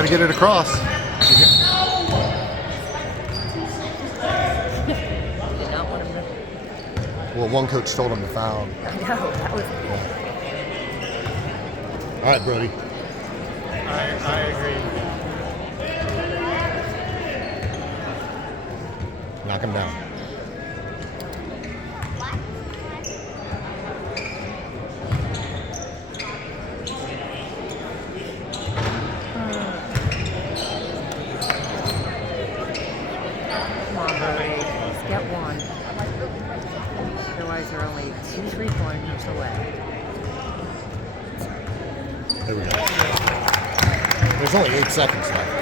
got to get it across. Did not want him to. Well, one coach told him to foul. I know, that was. All right, Brody. I agree. Knock him down. Come on, Brody. Let's get one. Otherwise, there are only 2 3-pointers away. There we go. There's only 8 seconds left.